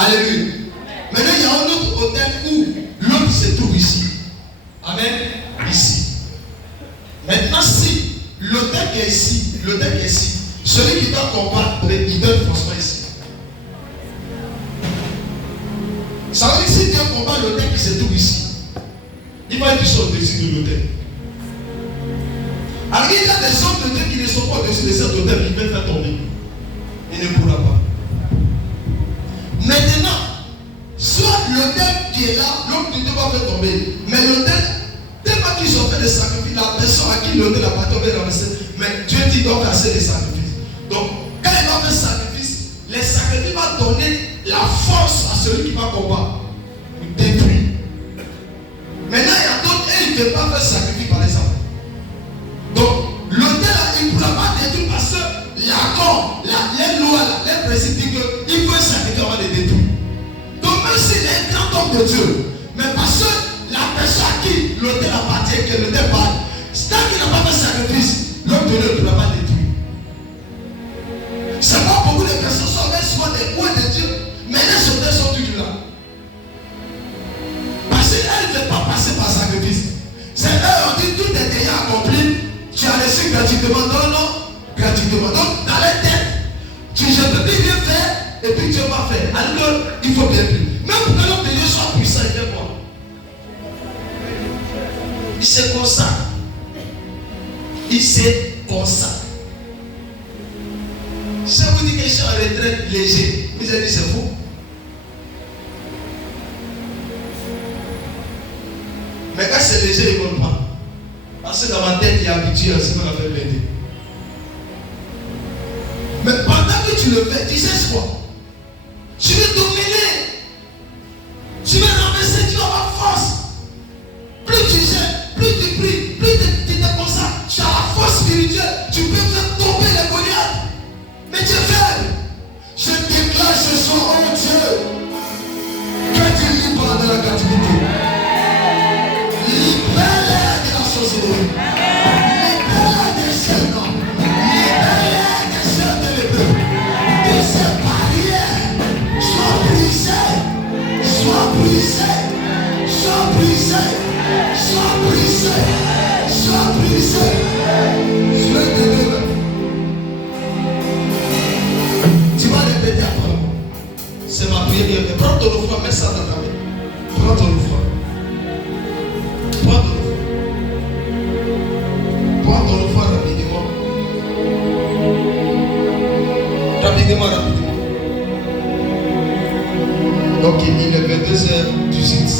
Alléluia. Maintenant, il y a un autre hôtel où l'autre se trouve ici. Amen. Ici. Maintenant, si l'hôtel qui est ici, celui qui doit combattre, il doit transformer ici. Ça veut dire que si Dieu combat l'hôtel qui se trouve ici, il va être au-dessus de l'hôtel. Alors il y a des hommes de Dieu qui ne sont pas au-dessus de cet hôtel qui peuvent faire tomber. Il ne pourra pas. Maintenant, soit l'hôtel qui est là, l'autre ne va faire tomber. Mais l'hôtel, tellement qu'ils ont fait des sacrifices, la personne à qui l'hôtel n'a pas tombé dans le ciel, mais Dieu dit qu'on va faire des sacrifices. Donc, quand il va faire sacrifice, les sacrifices vont donner la force à celui qui va combattre. Pour détruire. Maintenant, il y a d'autres, et il ne veut pas faire sacrifice par exemple. Donc, l'hôtel, il ne pourra pas détruire parce que l'accord, les lois, les principes disent qu'il faut un sacrifice avant de détruire. Donc, même s'il est un grand homme de Dieu, mais parce que la personne à qui l'hôtel appartient, que l'hôtel parle, tant qu'il n'a pas fait sacrifice, l'homme de Dieu ne pourra pas détruire. C'est pas beaucoup de personnes sont même souvent des points de Dieu, mais les hôtels sont toujours là. Parce qu'elle ne veut pas passer par sacrifice. C'est eux, on dit tout est déjà accompli, tu as reçu gratuitement, non, gratuitement. Donc, dans les têtes, je peux plus bien faire, et puis Dieu va faire. Alors, il faut bien plus. Même pour que l'homme de Dieu soit puissant, il fait quoi? Il se consacre. Il se consacre. Si vous dites que je suis en retraite léger, vous avez dit c'est faux. Mais quand c'est léger, il ne vole pas. Parce que dans ma tête, il y a habitué à ce qu'on a fait blender. Mais pendant que tu le fais, tu sais quoi? Tu veux dominer. Tu veux renverser, tu vas avoir force. Plus tu gères, plus tu pries, plus tu te consacres, tu as la force spirituelle. Tu peux faire tomber les Goliaths. Mais tu es faible. Je déclare ce soir, oh Dieu, que tu libères de la captivité. Libère-les de la sorcellerie. Libère-les des serpents. Libère-les des serpents de l'épée. De ces barrières. Sois brisé. Sois brisé. Sois brisé. Sois brisé. Sois brisé. Sois délivré. Tu vas répéter après. C'est ma prière. Prends ton offrande, mets ça dans ta main. Prends ton offrande. Prends ton offrande. Prends ton offrande rapidement. Rapidement. Donc il est 22h18.